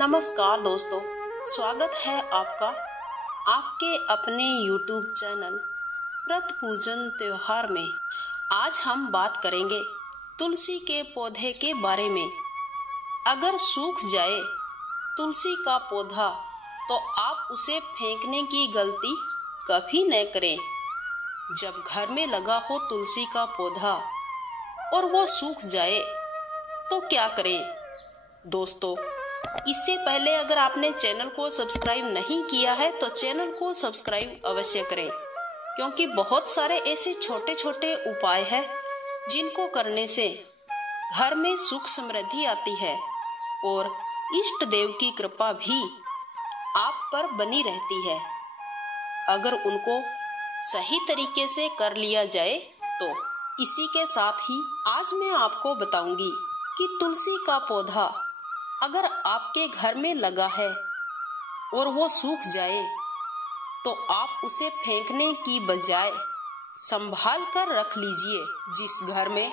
नमस्कार दोस्तों, स्वागत है आपका आपके अपने YouTube चैनल व्रत पूजन त्योहार में। आज हम बात करेंगे तुलसी के पौधे के बारे में। अगर सूख जाए तुलसी का पौधा तो आप उसे फेंकने की गलती कभी न करें। जब घर में लगा हो तुलसी का पौधा और वो सूख जाए तो क्या करें? दोस्तों, इससे पहले अगर आपने चैनल को सब्सक्राइब नहीं किया है तो चैनल को सब्सक्राइब अवश्य करें, क्योंकि बहुत सारे ऐसे छोटे छोटे उपाय हैं जिनको करने से घर में सुख समृद्धि आती है और इष्ट देव की कृपा भी आप पर बनी रहती है। अगर उनको सही तरीके से कर लिया जाए तो। इसी के साथ ही आज मैं आपको बताऊंगी कि तुलसी का पौधा अगर आपके घर में लगा है और वो सूख जाए तो आप उसे फेंकने की बजाय संभाल कर रख लीजिए। जिस घर में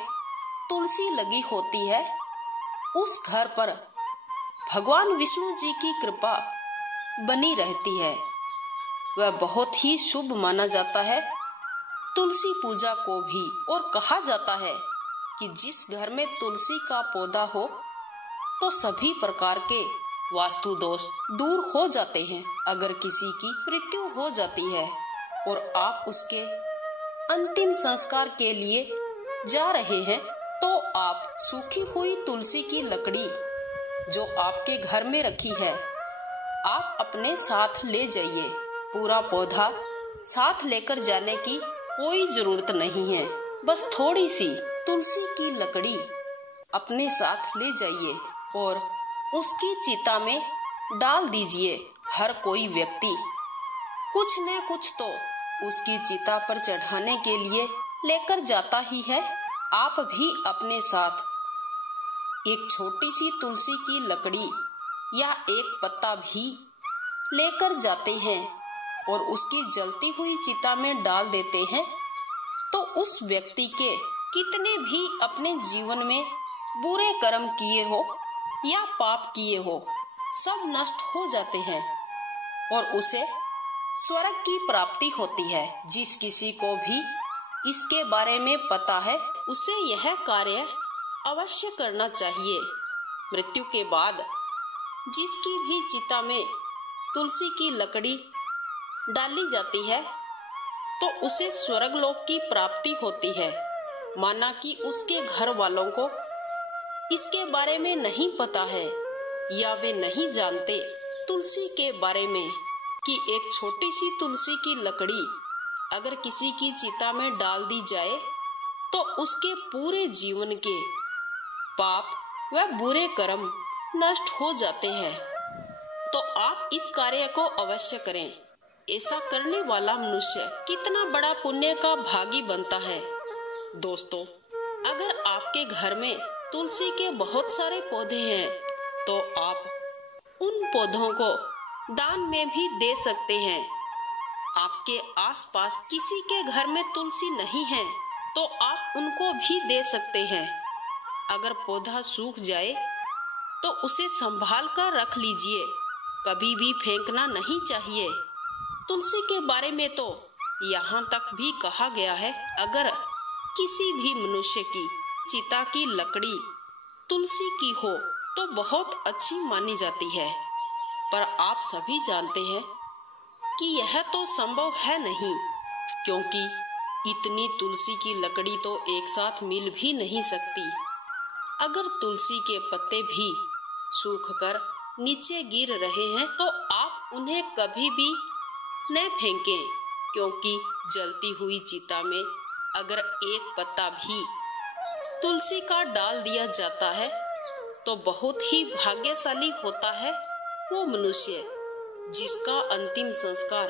तुलसी लगी होती है उस घर पर भगवान विष्णु जी की कृपा बनी रहती है। वह बहुत ही शुभ माना जाता है तुलसी पूजा को भी। और कहा जाता है कि जिस घर में तुलसी का पौधा हो तो सभी प्रकार के वास्तु दोष दूर हो जाते हैं। अगर किसी की मृत्यु हो जाती है और आप उसके अंतिम संस्कार के लिए जा रहे हैं तो आप सूखी हुई तुलसी की लकड़ी जो आपके घर में रखी है आप अपने साथ ले जाइए। पूरा पौधा साथ लेकर जाने की कोई जरूरत नहीं है, बस थोड़ी सी तुलसी की लकड़ी अपने साथ ले जाइए और उसकी चिता में डाल दीजिए। हर कोई व्यक्ति कुछ न कुछ तो उसकी चिता पर चढ़ाने के लिए लेकर जाता ही है। आप भी अपने साथ एक छोटी सी तुलसी की लकड़ी या एक पत्ता भी लेकर जाते हैं और उसकी जलती हुई चिता में डाल देते हैं तो उस व्यक्ति के कितने भी अपने जीवन में बुरे कर्म किए हो या पाप किए हो सब नष्ट हो जाते हैं और उसे स्वर्ग की प्राप्ति होती है। जिस किसी को भी इसके बारे में पता है उसे यह कार्य अवश्य करना चाहिए। मृत्यु के बाद जिसकी भी चिता में तुलसी की लकड़ी डाली जाती है तो उसे स्वर्ग लोक की प्राप्ति होती है। माना कि उसके घर वालों को इसके बारे में नहीं पता है या वे नहीं जानते तुलसी के बारे में कि एक छोटी सी तुलसी की लकड़ी अगर किसी की चिता में डाल दी जाए तो उसके पूरे जीवन के पाप व बुरे कर्म नष्ट हो जाते हैं। तो आप इस कार्य को अवश्य करें। ऐसा करने वाला मनुष्य कितना बड़ा पुण्य का भागी बनता है। दोस्तों, अगर आपके घर में तुलसी के बहुत सारे पौधे हैं तो आप उन पौधों को दान में भी दे सकते हैं। आपके आसपास किसी के घर में तुलसी नहीं है तो आप उनको भी दे सकते हैं। अगर पौधा सूख जाए तो उसे संभाल कर रख लीजिए, कभी भी फेंकना नहीं चाहिए। तुलसी के बारे में तो यहाँ तक भी कहा गया है अगर किसी भी मनुष्य की चिता की लकड़ी तुलसी की हो तो बहुत अच्छी मानी जाती है। पर आप सभी जानते हैं कि यह तो संभव है नहीं, क्योंकि इतनी तुलसी की लकड़ी तो एक साथ मिल भी नहीं सकती। अगर तुलसी के पत्ते भी सूखकर नीचे गिर रहे हैं तो आप उन्हें कभी भी न फेंकें, क्योंकि जलती हुई चिता में अगर एक पत्ता भी तुलसी का डाल दिया जाता है तो बहुत ही भाग्यशाली होता है वो मनुष्य जिसका अंतिम संस्कार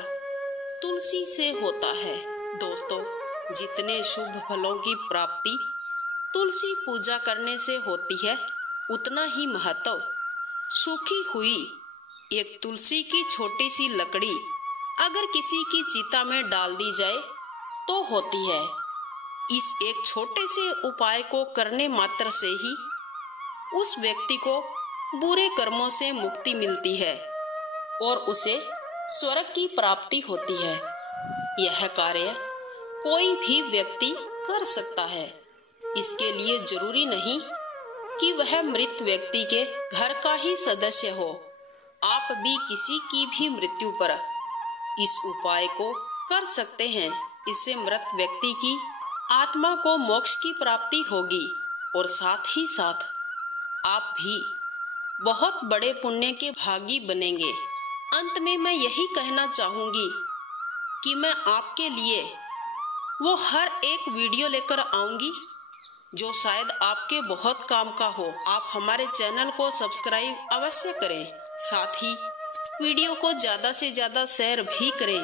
तुलसी से होता है। दोस्तों, जितने शुभ फलों की प्राप्ति तुलसी पूजा करने से होती है उतना ही महत्व सूखी हुई एक तुलसी की छोटी सी लकड़ी अगर किसी की चिता में डाल दी जाए तो होती है। इस एक छोटे से उपाय को करने मात्र से ही उस व्यक्ति को बुरे कर्मों से मुक्ति मिलती है और उसे स्वर्ग की प्राप्ति होती है। यह कार्य कोई भी व्यक्ति कर सकता है। इसके लिए जरूरी नहीं कि वह मृत व्यक्ति के घर का ही सदस्य हो। आप भी किसी की भी मृत्यु पर इस उपाय को कर सकते हैं। इससे मृत व्यक्ति की आत्मा को मोक्ष की प्राप्ति होगी और साथ ही साथ आप भी बहुत बड़े पुण्य के भागी बनेंगे। अंत में मैं यही कहना चाहूंगी कि मैं आपके लिए वो हर एक वीडियो लेकर आऊंगी जो शायद आपके बहुत काम का हो। आप हमारे चैनल को सब्सक्राइब अवश्य करें, साथ ही वीडियो को ज़्यादा से ज़्यादा शेयर भी करें।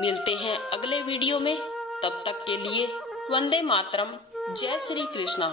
मिलते हैं अगले वीडियो में, तब तक के लिए वंदे मातरम, जय श्री कृष्णा।